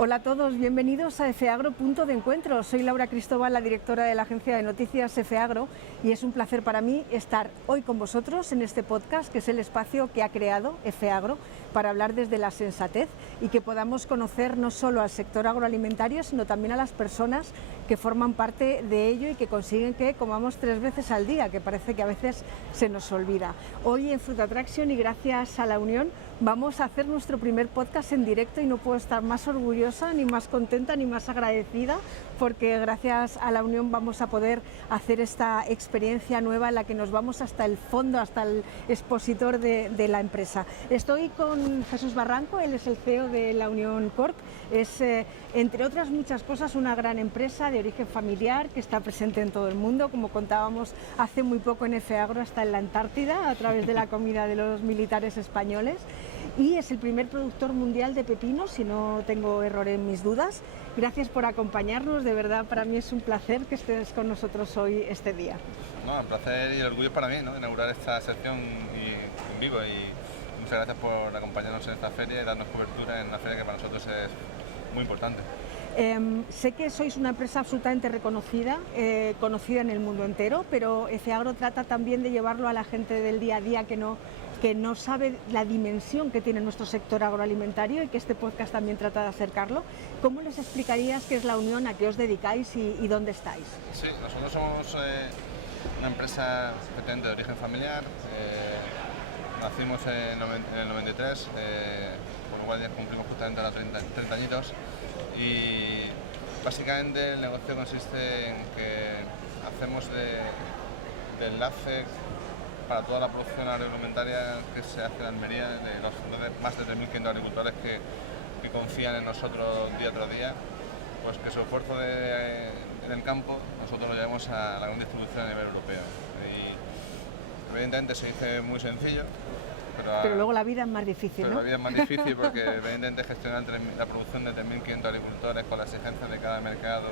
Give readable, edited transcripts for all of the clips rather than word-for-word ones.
Hola a todos, bienvenidos a FEAGRO Punto de Encuentro. Soy Laura Cristóbal, la directora de la agencia de noticias FEAGRO, y es un placer para mí estar hoy con vosotros en este podcast, que es el espacio que ha creado FEAGRO para hablar desde la sensatez y que podamos conocer no solo al sector agroalimentario, sino también a las personas que forman parte de ello y que consiguen que comamos 3 veces al día, que parece que a veces se nos olvida. Hoy en Fruit Attraction, y gracias a la Unión, vamos a hacer nuestro primer podcast en directo y no puedo estar más orgullosa, ni más contenta, ni más agradecida, porque gracias a la Unión vamos a poder hacer esta experiencia nueva en la que nos vamos hasta el fondo, hasta el expositor de la empresa. Estoy con Jesús Barranco, él es el CEO de la Unión Corp. Es, entre otras muchas cosas, una gran empresa de origen familiar que está presente en todo el mundo, como contábamos hace muy poco en FEAGRO, hasta en la Antártida, a través de la comida de los militares españoles. Y es el primer productor mundial de pepinos, si no tengo error en mis dudas. Gracias por acompañarnos, de verdad para mí es un placer que estés con nosotros hoy este día. No, el placer y el orgullo es para mí, ¿no? Inaugurar esta sección en vivo, y muchas gracias por acompañarnos en esta feria y darnos cobertura en una feria que para nosotros es muy importante. Sé que sois una empresa absolutamente reconocida, conocida en el mundo entero, pero FEAGRO trata también de llevarlo a la gente del día a día que no sabe la dimensión que tiene nuestro sector agroalimentario, y que este podcast también trata de acercarlo. ¿Cómo les explicarías qué es la Unión, a qué os dedicáis y dónde estáis? Sí, nosotros somos una empresa de origen familiar. Nacimos en el 93, por lo cual ya cumplimos justamente los 30 añitos, y básicamente el negocio consiste en que hacemos de enlace para toda la producción agroalimentaria que se hace en Almería, de los más de 3.500 agricultores que confían en nosotros día tras día, pues que su esfuerzo en el campo nosotros lo llevamos a la gran distribución a nivel europeo. Y evidentemente se dice muy sencillo, pero luego la vida es más difícil, pero ¿no? la vida es más difícil, porque evidentemente gestionar la producción de 3.500 agricultores con las exigencias de cada mercado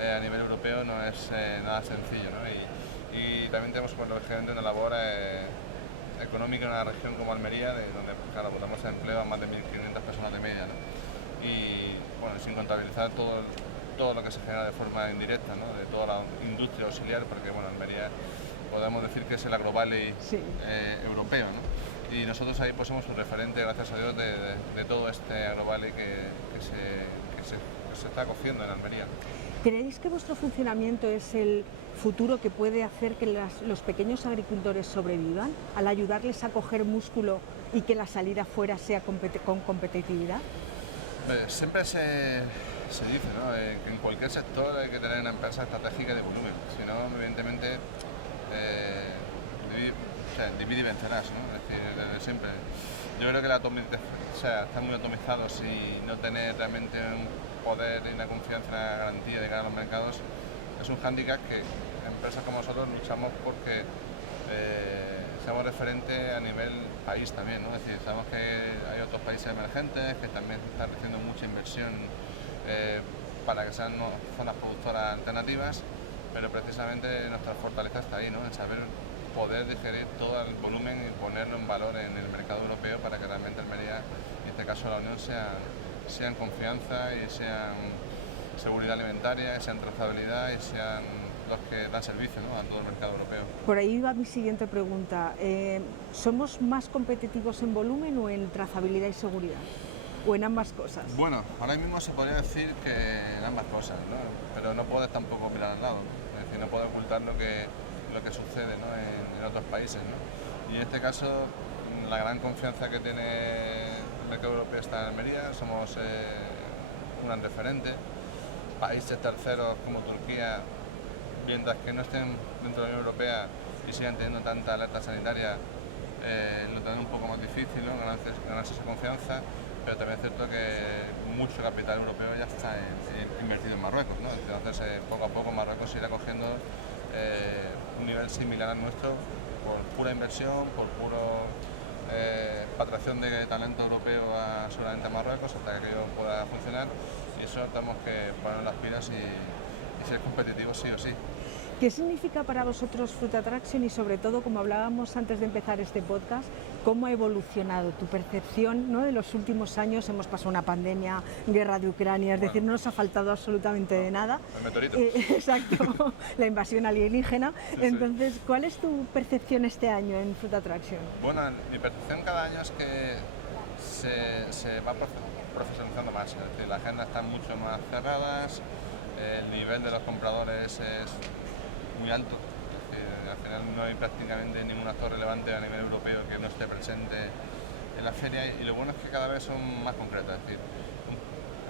a nivel europeo no es nada sencillo, ¿no? Y también tenemos, lógicamente, una labor económica en una región como Almería, donde claro, damos empleo a más de 1.500 personas de media, ¿no? Y bueno, sin contabilizar todo lo que se genera de forma indirecta, ¿no? De toda la industria auxiliar, porque bueno, Almería podemos decir que es el AgroValley europeo, ¿no? Y nosotros ahí pues somos un referente, gracias a Dios, de todo este AgroValley que se está cociendo en Almería. ¿Creéis que vuestro funcionamiento es el futuro que puede hacer que los pequeños agricultores sobrevivan, al ayudarles a coger músculo y que la salida fuera sea con competitividad? Siempre se dice, ¿no? Que en cualquier sector hay que tener una empresa estratégica de volumen, si no, evidentemente, divide y vencerás, ¿no? Es decir, desde siempre. Yo creo que estar muy atomizados y no tener realmente un poder y una confianza, una garantía de cara a los mercados es un hándicap que empresas como nosotros luchamos porque seamos referentes a nivel país también, ¿no? Es decir, sabemos que hay otros países emergentes que también están recibiendo mucha inversión para que sean zonas productoras alternativas, pero precisamente nuestra fortaleza está ahí, ¿no? En saber poder digerir todo el volumen y ponerlo en valor en el mercado europeo para que realmente Almería, en este caso la Unión, sean confianza y sean seguridad alimentaria, sean trazabilidad y sean los que dan servicio, ¿no? A todo el mercado europeo. Por ahí va mi siguiente pregunta. ¿Somos más competitivos en volumen o en trazabilidad y seguridad? ¿O en ambas cosas? Bueno, ahora mismo se podría decir que en ambas cosas, ¿no? Pero no puedes tampoco mirar al lado, ¿no? Es decir, no puedes ocultar lo que sucede, ¿no? en otros países, ¿no? Y en este caso, la gran confianza que tiene el mercado europeo está en Almería. Somos un gran referente. Países terceros como Turquía, mientras que no estén dentro de la Unión Europea y sigan teniendo tanta alerta sanitaria, lo tienen un poco más difícil, ¿no? Ganarse esa confianza, pero también es cierto que mucho capital europeo ya está invertido en Marruecos, ¿no? Entonces, poco a poco Marruecos irá cogiendo un nivel similar al nuestro por pura inversión, por puro patriación de talento europeo seguramente a Marruecos, hasta que aquello pueda funcionar, y eso tenemos que poner las pilas y ser competitivos sí o sí. ¿Qué significa para vosotros Fruit Attraction y, sobre todo, como hablábamos antes de empezar este podcast, ¿cómo ha evolucionado tu percepción, ¿no?, de los últimos años? Hemos pasado una pandemia, guerra de Ucrania, es decir, no nos ha faltado absolutamente de nada. El meteorito. Exacto, la invasión alienígena. Sí, Entonces, ¿cuál es tu percepción este año en Fruit Attraction? Bueno, mi percepción cada año es que se va profesionalizando más, es decir, las agendas están mucho más cerradas, el nivel de los compradores es muy alto, es decir, al final no hay prácticamente ningún actor relevante a nivel europeo que no esté presente en la feria, y lo bueno es que cada vez son más concretas, es decir,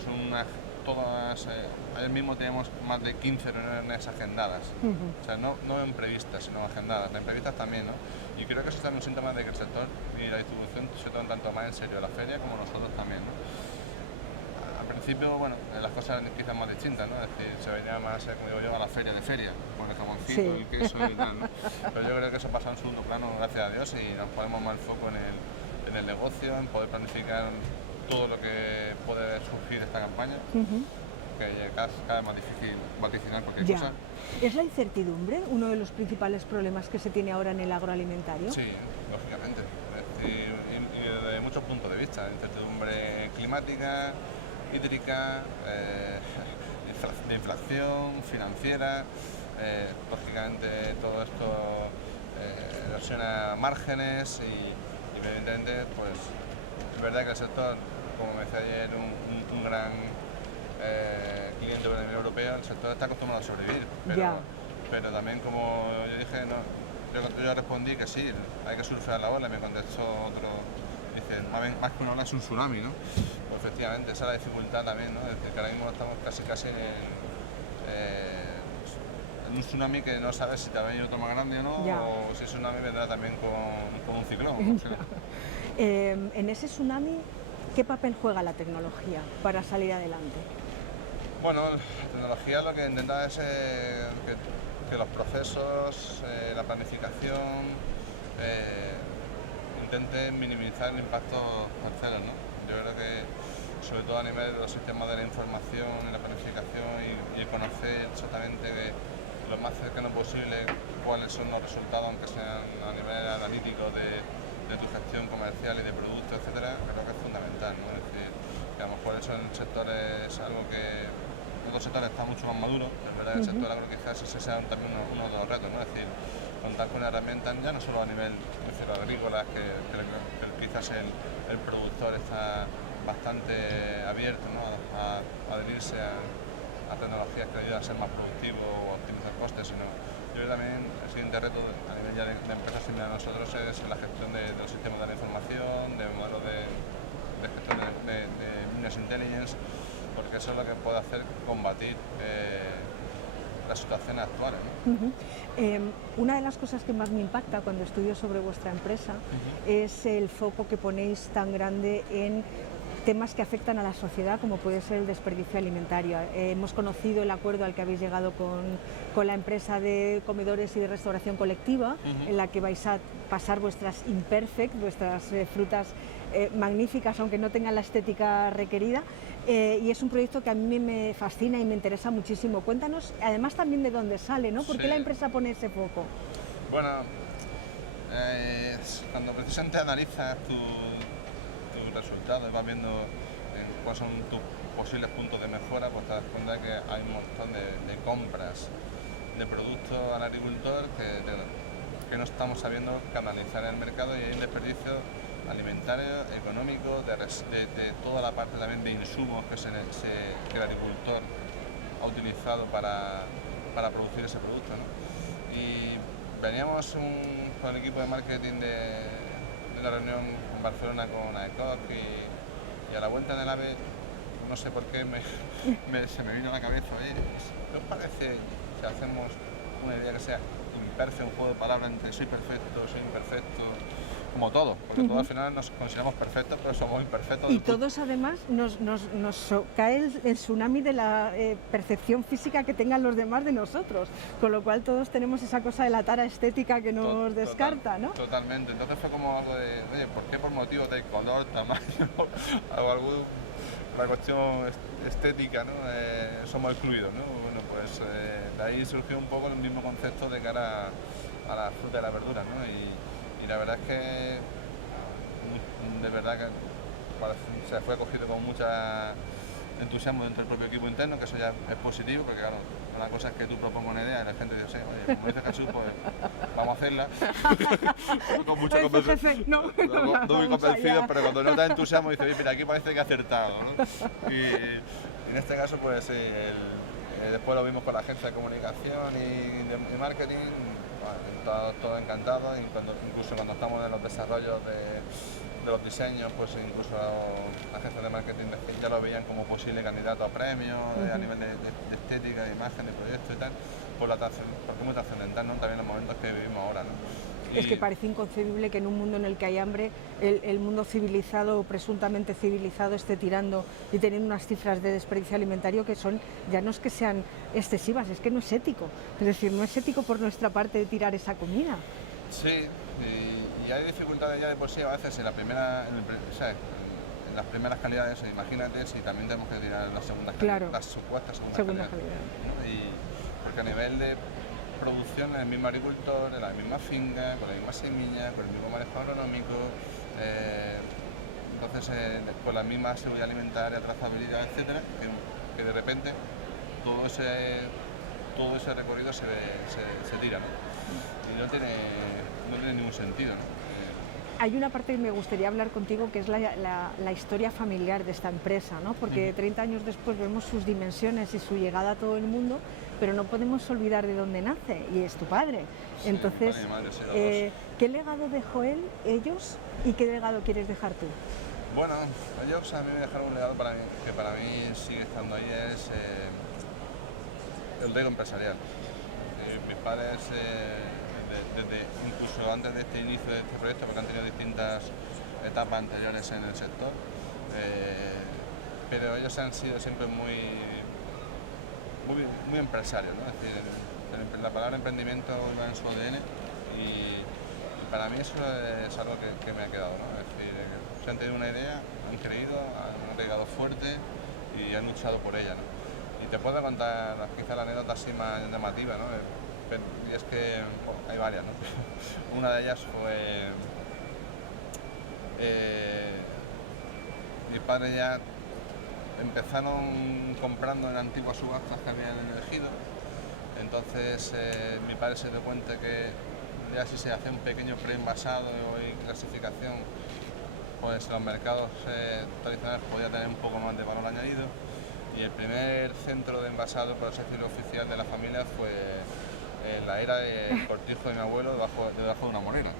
son todas, ayer mismo tenemos más de 15 reuniones agendadas, o sea, no imprevistas, sino agendadas, las imprevistas también, ¿no? Y creo que eso es también un síntoma de que el sector y la distribución se toman tanto más en serio la feria como nosotros también, ¿no? Al principio, bueno, las cosas eran quizás más distintas, ¿no? Es decir, se venía más, como digo yo, a la feria de feria, con el jamoncito, Sí. el queso y tal, ¿no? Pero yo creo que eso pasa en segundo plano, gracias a Dios, y nos ponemos más el foco en el negocio, en poder planificar todo lo que puede surgir de esta campaña, que cada vez más difícil vaticinar cualquier cosa. ¿Es la incertidumbre uno de los principales problemas que se tiene ahora en el agroalimentario? Sí, lógicamente. Es decir, y desde muchos puntos de vista, incertidumbre climática, hídrica, de inflación, financiera, lógicamente todo esto erosiona márgenes y evidentemente, pues es verdad que el sector, como me decía ayer un gran cliente de la Unión Europea, el sector está acostumbrado a sobrevivir, pero también, como yo dije, no, yo respondí que sí, hay que surfear la ola, y me contestó otro, dice, más que una ola es un tsunami, ¿no? Pues efectivamente, esa es la dificultad también, ¿no? Es decir, que ahora mismo estamos casi en un tsunami que no sabes si te va a venir otro más grande o no, o si ese tsunami vendrá también con un ciclón. En ese tsunami, ¿qué papel juega la tecnología para salir adelante? Bueno, la tecnología lo que intenta es que los procesos, la planificación, intenten minimizar el impacto parcial, ¿no? Yo creo que, sobre todo a nivel de los sistemas de la información y la planificación y conocer exactamente lo más cercano posible cuáles son los resultados, aunque sean a nivel analítico de tu gestión comercial y de productos, etcétera, creo que es fundamental, ¿no? Es decir, que a lo mejor eso en el sector es algo que en otros sectores está mucho más maduro, es verdad, el sector agro quizás ese sea también uno de los retos, ¿no? Es decir, contar con herramientas ya no solo a nivel agrícola, que quizás el productor está bastante abierto, ¿no?, a adherirse a tecnologías que ayudan a ser más productivo o a optimizar costes, sino yo creo que también el siguiente reto a nivel ya de empresas similar a nosotros es la gestión de los sistemas de la información, de modelos de gestión de business intelligence, porque eso es lo que puede hacer combatir las situaciones actuales, ¿no? Una de las cosas que más me impacta cuando estudio sobre vuestra empresa es el foco que ponéis tan grande en temas que afectan a la sociedad, como puede ser el desperdicio alimentario. Hemos conocido el acuerdo al que habéis llegado con la empresa de comedores y de restauración colectiva, en la que vais a pasar vuestras imperfect, vuestras frutas magníficas, aunque no tengan la estética requerida, y es un proyecto que a mí me fascina y me interesa muchísimo. Cuéntanos, además también de dónde sale, ¿no? ¿Por qué la empresa pone ese foco? Bueno, cuando precisamente analizas tus resultados y vas viendo cuáles son tus posibles puntos de mejora, pues te das cuenta que hay un montón de compras de productos al agricultor que no estamos sabiendo canalizar en el mercado, y hay un desperdicio alimentario, económico, de toda la parte también de insumos que el agricultor ha utilizado para producir ese producto, ¿no? Y veníamos con el equipo de marketing de la reunión en Barcelona con AECOC y a la vuelta del AVE, no sé por qué se me vino a la cabeza, oye, ¿qué os parece si hacemos una idea que sea imperfecto, un juego de palabras entre soy perfecto, soy imperfecto, como todo, porque todos al final nos consideramos perfectos, pero somos imperfectos. Y todos además nos cae el tsunami de la percepción física que tengan los demás de nosotros, con lo cual todos tenemos esa cosa de la tara estética que nos descarta, ¿no? Totalmente, entonces fue como algo de, oye, ¿por qué por motivos de color, tamaño o alguna cuestión estética, ¿no? Somos excluidos, ¿no? Bueno, pues de ahí surgió un poco el mismo concepto de cara a la fruta y la verdura, ¿no? Y la verdad es que de verdad que se fue acogido con mucha entusiasmo dentro del propio equipo interno, que eso ya es positivo, porque claro, una cosa es que tú propongas una idea y la gente dice, oye, como dice Jesús, pues vamos a hacerla. Con mucho convencido, no muy convencido, pero cuando no te da entusiasmo dices, oye, mira, aquí parece que he acertado, ¿no? Y en este caso, pues después lo vimos con la agencia de comunicación y marketing, bueno, todo encantado, incluso cuando estamos en los desarrollos de los diseños, pues incluso las agencias de marketing ya lo veían como posible candidato a premios a nivel de estética, de imagen, de proyecto y tal, porque es muy trascendental, ¿no? También los momentos que vivimos ahora, ¿no? Es que parece inconcebible que en un mundo en el que hay hambre, el mundo civilizado o presuntamente civilizado esté tirando y teniendo unas cifras de desperdicio alimentario que son, ya no es que sean excesivas, es que no es ético. Es decir, no es ético por nuestra parte de tirar esa comida. Sí, y hay dificultades ya de por sí a veces en las primeras calidades, imagínate si también tenemos que tirar las segundas claro, calidades, las supuestas segundas calidades, ¿no? Porque a nivel de producción en el mismo agricultor, en la misma finca, con la misma semilla, con el mismo manejo agronómico, entonces con la misma seguridad alimentaria, trazabilidad, etcétera, que de repente todo ese recorrido se tira, ¿no? Y no tiene ningún sentido, ¿no? Hay una parte que me gustaría hablar contigo, que es la historia familiar de esta empresa, ¿no? Porque 30 años después vemos sus dimensiones y su llegada a todo el mundo, pero no podemos olvidar de dónde nace, y es tu padre. Sí, entonces, mi padre y madre, ¿qué legado dejó ellos, y qué legado quieres dejar tú? Bueno, ellos a mí me dejaron un legado que para mí sigue estando ahí, es el riesgo empresarial. Mis padres, incluso antes de este inicio de este proyecto, porque han tenido distintas etapas anteriores en el sector, pero ellos han sido siempre muy empresarios, ¿no? Es decir, la palabra emprendimiento iba en su ADN y para mí eso es algo que me ha quedado, ¿no? Es decir, se han tenido una idea, han creído, han llegado fuerte y han luchado por ella, ¿no? Y te puedo contar quizá la anécdota así más llamativa, ¿no? Y es que hay varias, ¿no? Una de ellas fue mis padres ya empezaron comprando en antiguas subastas que habían en el Ejido. Entonces mi padre se dio cuenta que ya si se hace un pequeño preenvasado y clasificación, pues los mercados tradicionales podía tener un poco más de valor añadido. Y el primer centro de envasado, por así decirlo, oficial de la familia fue la era del cortijo de mi abuelo debajo de una morena.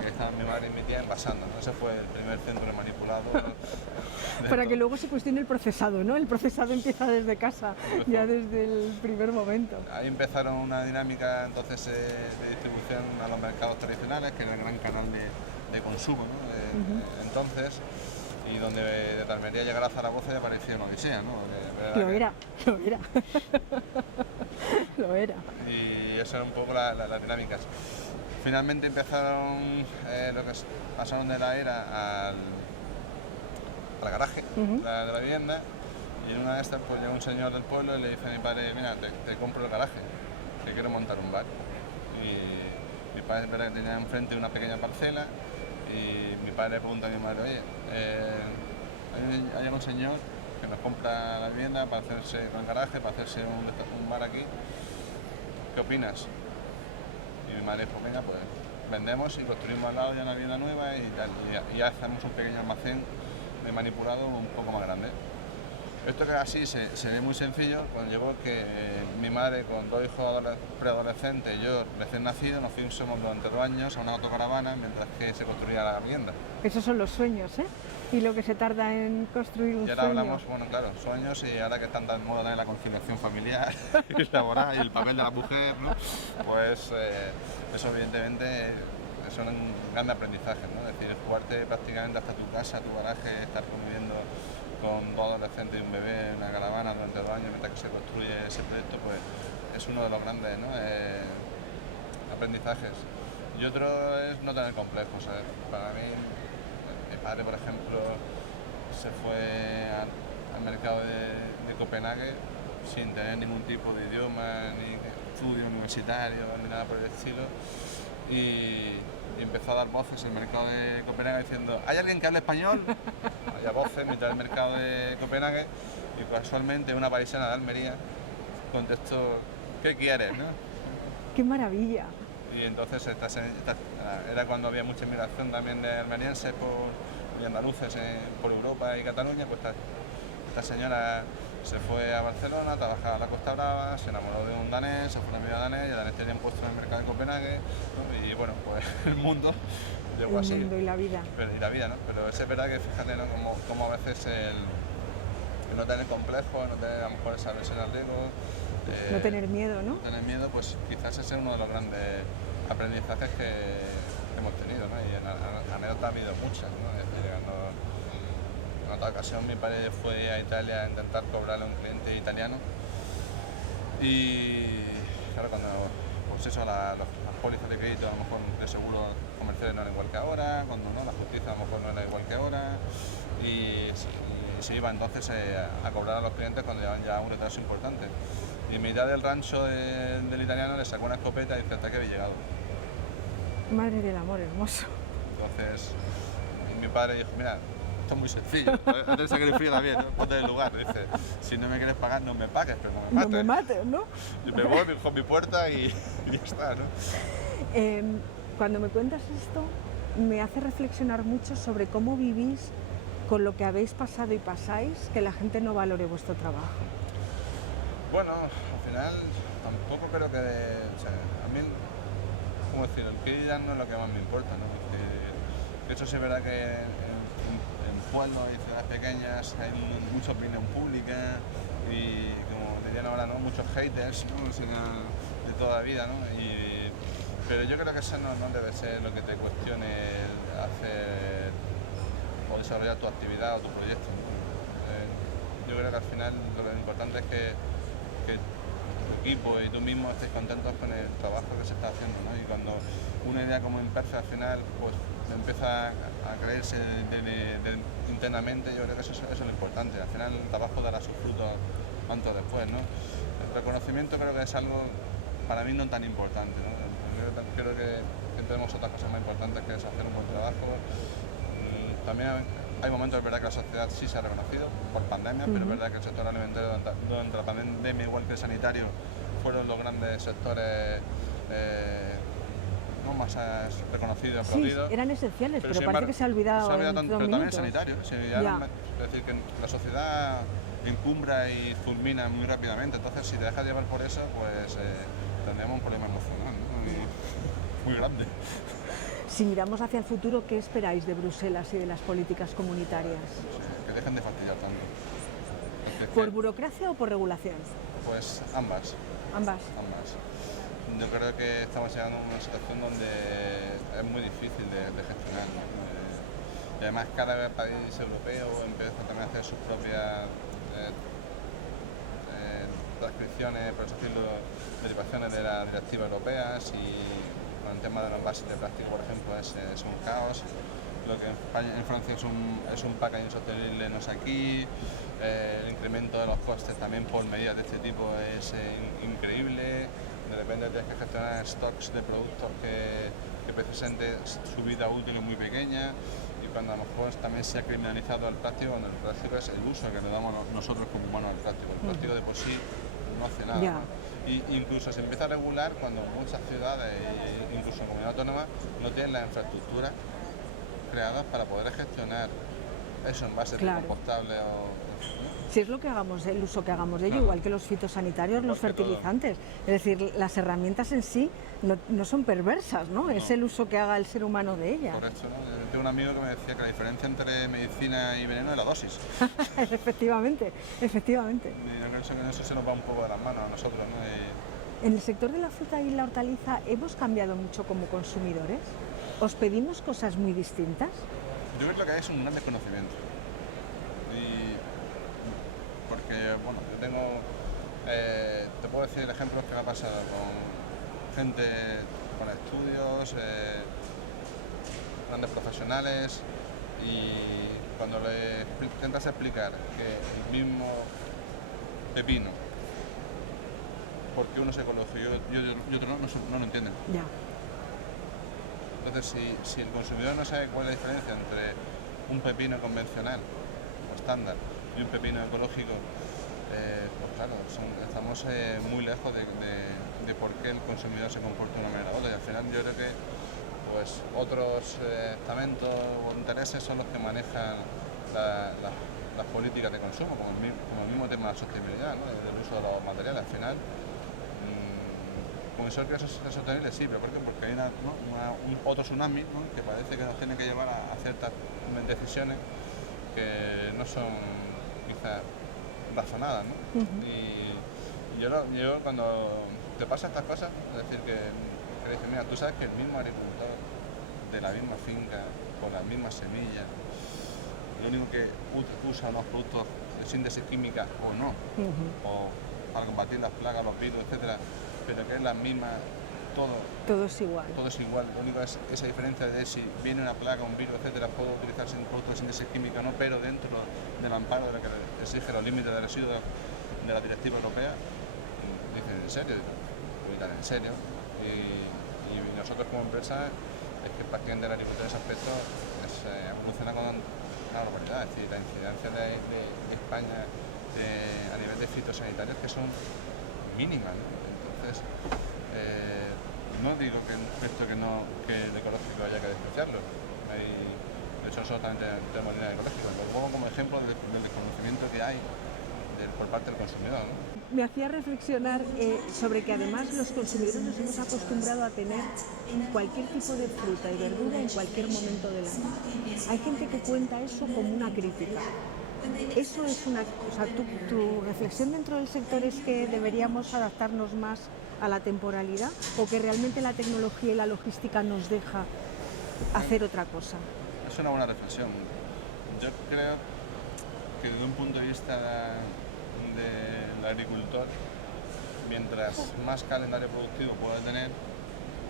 Que estaban mi madre y mi tía envasando, ¿no? Ese fue el primer centro de manipulado. Para que luego se cuestione el procesado, ¿no? El procesado empieza desde casa, ya desde el primer momento. Ahí empezaron una dinámica entonces de distribución a los mercados tradicionales, que era el gran canal de consumo, ¿no? Entonces, y donde de Talmería llegar a Zaragoza ya parecía una odisea, ¿no? Lo era. Lo era. Y eso era un poco las dinámicas. Finalmente empezaron pasaron de la era al garaje de la vivienda, y en una de estas pues llega un señor del pueblo y le dice a mi padre, mira, te compro el garaje, que quiero montar un bar. Y mi padre tenía enfrente una pequeña parcela y mi padre le pregunta a mi madre, oye, hay un señor que nos compra la vivienda para hacerse con el garaje, para hacerse un bar aquí, ¿qué opinas? Y mi madre dijo, venga, pues vendemos y construimos al lado ya una vivienda nueva y ya hacemos un pequeño almacén de manipulado un poco más grande. Esto que así se ve muy sencillo, cuando llegó que mi madre con 2 hijos preadolescentes y yo recién nacido nos fuimos durante 2 años a una autocaravana mientras que se construía la vivienda. Esos son los sueños, ¿eh? Y lo que se tarda en construir un sueño. Y ahora hablamos, bueno, claro, sueños, y ahora que están tan de moda también la conciliación familiar y laboral y el papel de la mujer, ¿no? Pues eso evidentemente son grandes aprendizajes, ¿no? Es decir, jugarte prácticamente hasta tu casa, tu garaje, estar conviviendo con 2 adolescentes y un bebé en una caravana durante 2 años mientras que se construye ese proyecto, pues es uno de los grandes, ¿no? Aprendizajes. Y otro es no tener complejos, ¿sabes? Para mí, mi padre, por ejemplo, se fue al mercado de Copenhague sin tener ningún tipo de idioma, ni estudio universitario, ni nada por el estilo. Y y empezó a dar voces en el mercado de Copenhague diciendo ¿hay alguien que hable español? Había voces mitad del mercado de Copenhague y casualmente una paisana de Almería contestó ¿qué quieres? ¿no? ¡Qué maravilla! Y entonces era cuando había mucha inmigración también de almerienses y andaluces por Europa y Cataluña, pues esta señora se fue a Barcelona, trabajaba a la Costa Brava, se enamoró de un danés, se fue a una amiga danés, y el danés tenía un puesto en el mercado de Copenhague, ¿no? Y bueno, pues el mundo llegó así. El mundo y la vida. Y la vida, ¿no? Pero es verdad que fíjate, ¿no? Como a veces el no tener complejo, no tener a lo mejor esa versión al riesgo. No tener miedo, ¿no? No tener miedo, pues quizás ese es uno de los grandes aprendizajes que hemos tenido, ¿no? Y anécdotas ha habido muchas, ¿no? Es decir, en otra ocasión mi padre fue a Italia a intentar cobrarle a un cliente italiano y claro, cuando pues eso, las pólizas de crédito a lo mejor de seguros comerciales no eran igual que ahora, cuando no, la justicia a lo mejor no era igual que ahora y se iba entonces a cobrar a los clientes cuando llevaban ya un retraso importante. Y en mitad del rancho del italiano le sacó una escopeta y dice hasta que había llegado. Madre del amor hermoso. Entonces mi padre dijo, mira, esto es muy sencillo, antes de sacar el frío también, ¿no? Ponte en el lugar, dice, si no me quieres pagar no me pagues, pero no me mates. No me mates, ¿no? Y me voy con mi puerta y ya está, ¿no? Cuando me cuentas esto me hace reflexionar mucho sobre cómo vivís con lo que habéis pasado y pasáis, que la gente no valore vuestro trabajo. Bueno, al final tampoco creo que, o sea, a mí, como decir, el que ya no es lo que más me importa, ¿no? Es decir, de hecho sí es verdad que en pueblos y ciudades pequeñas hay mucha opinión pública y, como dirían ahora, ¿no? Muchos haters, ¿no? O sea, de toda la vida, ¿no? Pero yo creo que eso no debe ser lo que te cuestione hacer o desarrollar tu actividad o tu proyecto, ¿no? Yo creo que al final lo importante es que tu equipo y tú mismo estéis contentos con el trabajo que se está haciendo, ¿no? Y cuando una idea como empieza al final pues empieza a creerse internamente, yo creo que eso es lo importante. Al final el trabajo dará sus frutos antes o después, ¿no? El reconocimiento creo que es algo para mí no tan importante, ¿no? Creo que tenemos otras cosas más importantes que es hacer un buen trabajo. También hay momentos, es verdad, que la sociedad sí se ha reconocido por pandemia, pero es verdad que el sector alimentario durante la pandemia, igual que el sanitario, fueron los grandes sectores no más reconocidos, aplaudidos. Sí, eran esenciales, pero parece que se ha olvidado. Pero también el sanitario. Es decir, que la sociedad encumbra y fulmina muy rápidamente, entonces si te dejas llevar por eso, pues tendríamos un problema emocional, ¿no? muy grande. Si miramos hacia el futuro, ¿qué esperáis de Bruselas y de las políticas comunitarias? Que dejen de fastidiar tanto. ¿Por burocracia o por regulación? Pues ambas. Ambas. Yo creo que estamos llegando a una situación donde es muy difícil de gestionar, ¿no? Y además cada país europeo empieza también a hacer sus propias transcripciones, por así decirlo, derivaciones de las directivas europeas y con el tema de los envases de plástico, por ejemplo, es un caos. Lo que en Francia es un packaging insostenible no es aquí. El incremento de los costes también por medidas de este tipo es increíble. De repente tienes que gestionar stocks de productos que precisamente su vida útil es muy pequeña. Y cuando a lo mejor también se ha criminalizado el plástico, cuando el plástico es el uso que le damos nosotros como humanos al plástico. El plástico de por sí no hace nada, ¿no? Y incluso se empieza a regular cuando muchas ciudades, incluso en comunidades autónomas, no tienen las infraestructuras creadas para poder gestionar eso en base de compostable o... Si es lo que hagamos, el uso que hagamos de ello, igual que los fitosanitarios, los fertilizantes. Es decir, las herramientas en sí no son perversas, ¿no? Es el uso que haga el ser humano de ellas. Correcto, ¿no? Tengo un amigo que me decía que la diferencia entre medicina y veneno es la dosis. Efectivamente. Y yo creo que en eso se nos va un poco de las manos a nosotros, ¿no? En el sector de la fruta y la hortaliza, ¿hemos cambiado mucho como consumidores? ¿Os pedimos cosas muy distintas? Yo creo que lo que hay es un gran desconocimiento. Porque, bueno, yo tengo, te puedo decir ejemplos que me ha pasado con gente con estudios, grandes profesionales, y cuando le intentas explicar que el mismo pepino, porque uno es ecológico y otro no lo entienden. Ya. Entonces, si el consumidor no sabe cuál es la diferencia entre un pepino convencional o estándar y un pepino ecológico, pues claro, estamos muy lejos de por qué el consumidor se comporta de una manera u otra. Y al final yo creo que pues otros estamentos o intereses son los que manejan las políticas de consumo, como el mismo tema de la sostenibilidad, ¿no? Del uso de los materiales. Al final, como eso que es sostenible, sí, pero ¿por qué? Porque hay otro tsunami, ¿no? Que parece que nos tiene que llevar a ciertas decisiones que no son quizás razonadas, ¿no? Y yo cuando te pasa estas cosas, es decir, que dices, mira, tú sabes que el mismo agricultor de la misma finca, con las mismas semillas, lo único que usa unos productos de síntesis química o no, o para combatir las plagas, los virus, etcétera, pero que es la misma, todo es igual. Todo es igual, lo único es esa diferencia de si viene una plaga, un virus, etcétera, puedo utilizar un producto de síntesis química o no, pero dentro del amparo de lo que exige los límites de residuos de la directiva europea. Dicen, ¿en serio? Digo, en serio. Y nosotros como empresa, es que prácticamente la agricultura en ese aspecto evoluciona con una barbaridad. Es decir, la incidencia de España a nivel de fitosanitarios que son mínimas, ¿no? Entonces, no digo que el ecológico haya que despreciarlo. De hecho, nosotros también tenemos líneas ecológicas. Lo pongo como ejemplo del desconocimiento que hay por parte del consumidor, ¿no? Me hacía reflexionar sobre que además los consumidores nos hemos acostumbrado a tener cualquier tipo de fruta y verdura en cualquier momento del año. Hay gente que cuenta eso como una crítica. Eso es tu reflexión dentro del sector es que deberíamos adaptarnos más a la temporalidad o que realmente la tecnología y la logística nos deja hacer otra cosa. Es una buena reflexión. Yo creo que desde un punto de vista del agricultor, mientras más calendario productivo pueda tener,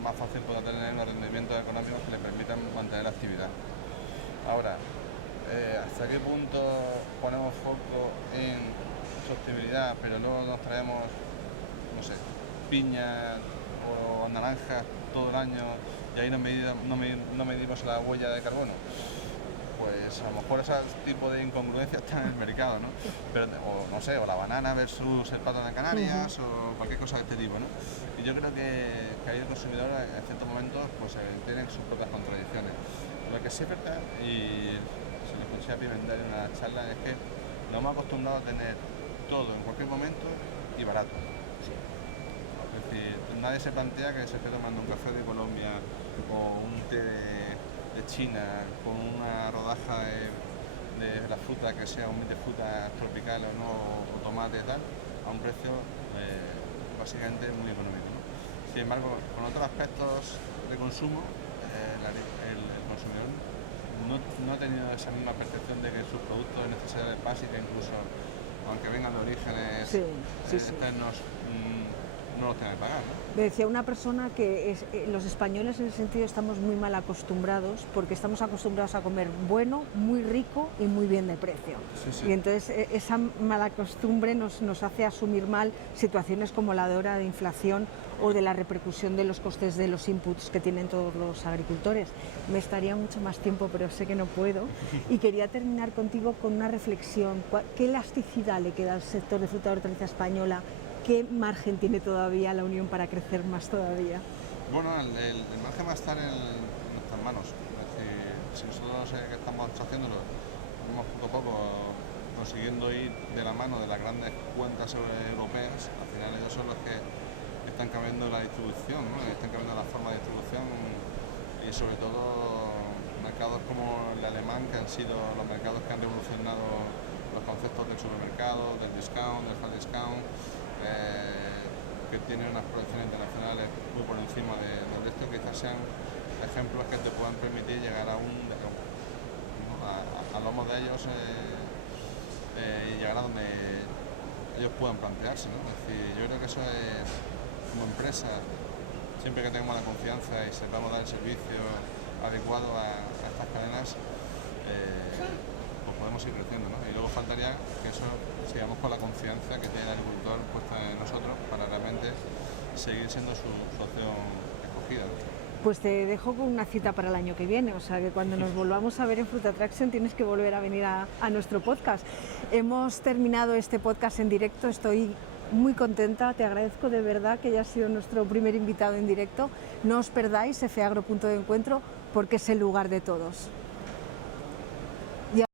más fácil podrá tener los rendimientos económicos que le permitan mantener la actividad. Ahora, ¿hasta qué punto ponemos foco en sostenibilidad, pero luego nos traemos, no sé, piñas o naranjas todo el año y ahí no medimos la huella de carbono? Pues a lo mejor ese tipo de incongruencias están en el mercado, ¿no? Pero, o la banana versus el plátano de Canarias o cualquier cosa de este tipo, ¿no? Y yo creo que ahí el consumidor en ciertos momentos pues tiene sus propias contradicciones. Lo que sí es verdad, y se lo escuché a Pimentel en una charla, es que nos hemos acostumbrado a tener todo en cualquier momento y barato. Es decir, nadie se plantea que se esté tomando un café de Colombia o un té de China con una rodaja de la fruta que sea un mix de frutas tropicales o no, o tomate y tal, a un precio básicamente muy económico, ¿no? Sin embargo, con otros aspectos de consumo, el consumidor no ha tenido esa misma percepción de que sus productos necesarios básicos, incluso aunque vengan de orígenes externos, no los tiene que pagar, ¿no? Me decía una persona que los españoles en ese sentido estamos muy mal acostumbrados porque estamos acostumbrados a comer bueno, muy rico y muy bien de precio. Y entonces esa mala costumbre nos hace asumir mal situaciones como la de ahora de inflación o de la repercusión de los costes de los inputs que tienen todos los agricultores. Me estaría mucho más tiempo, pero sé que no puedo. Y quería terminar contigo con una reflexión. ¿Qué elasticidad le queda al sector de fruta y hortaliza española? ¿Qué margen tiene todavía la Unión para crecer más todavía? Bueno, el margen va a estar en nuestras manos. Es decir, si nosotros que estamos haciéndolo, vamos poco a poco consiguiendo ir de la mano de las grandes cuentas europeas, al final ellos son los que están cambiando la distribución, ¿no? Están cambiando la forma de distribución y sobre todo mercados como el alemán, que han sido los mercados que han revolucionado los conceptos del supermercado, del discount, del flat discount, que tienen unas proyecciones internacionales muy por encima del resto, quizás sean ejemplos que te puedan permitir llegar a lomos de ellos y llegar a donde ellos puedan plantearse, ¿no? Es decir, yo creo que eso es, como empresa, siempre que tengamos la confianza y sepamos dar el servicio adecuado a estas cadenas, pues podemos ir creciendo, ¿no? Y luego faltaría que eso sigamos con la confianza que tiene el agricultor puesta en nosotros para realmente seguir siendo su opción escogida, ¿no? pues te dejo con una cita para el año que viene, o sea que cuando nos volvamos a ver en Fruit Attraction tienes que volver a venir a nuestro podcast. Hemos terminado este podcast en directo, estoy muy contenta, te agradezco de verdad que hayas sido nuestro primer invitado en directo. No os perdáis Cefeagro Punto de Encuentro porque es el lugar de todos.